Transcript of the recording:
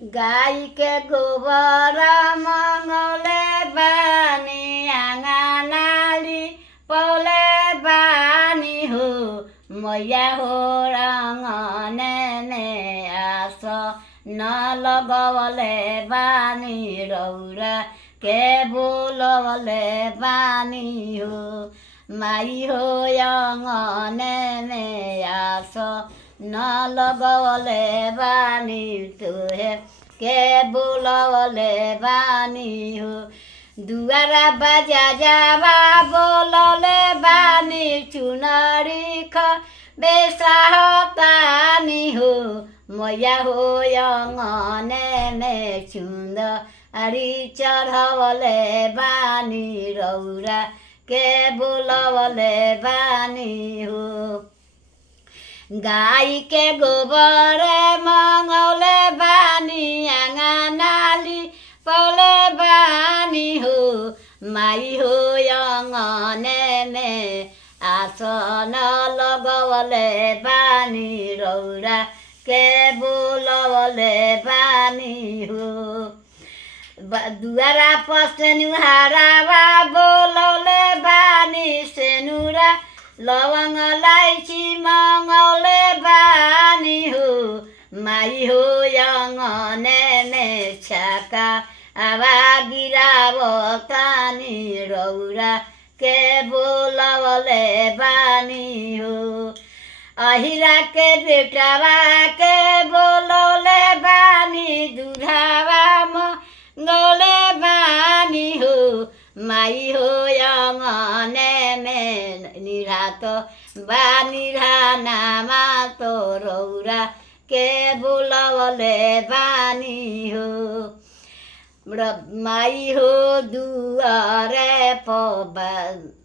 गाई के गोबर मंगले बानी आंगनाली पौले बानी हो मैया हो रंगने में आस न लगवले बानी रौरा के बोलवले बानी हो माई हो अंगने में आस न लगवले बानी तुहे के बोलवले बानी हो दुआरा बजा जावा बोलले बानी चुनरी ख बेसाहतानी हो मैया हो अंगने में चुंदरी चढ़वले बानी रौरा के बोलवले बानी हो गाई के गोबर मंगौले बानी आंगनाली पौले बानी हो माई हो अंगने में आसन लगवले बानी रौरा के बोलवले बानी हो दुआरा पसेनुहारावा बोलौले बानी सेनुरा लवंग लाइची मंगौले बानी हो माई हो अंगने में छाका आवा गिरावतानी रौरा के बोलवले बानी हो अहिरा के बेटावा के बोलौले बानी दुधावा मंगौले बानी हो माई हो अंगने में निरात निरानामा तो रौरा के बोलवले बानी हो माई हो दुआरे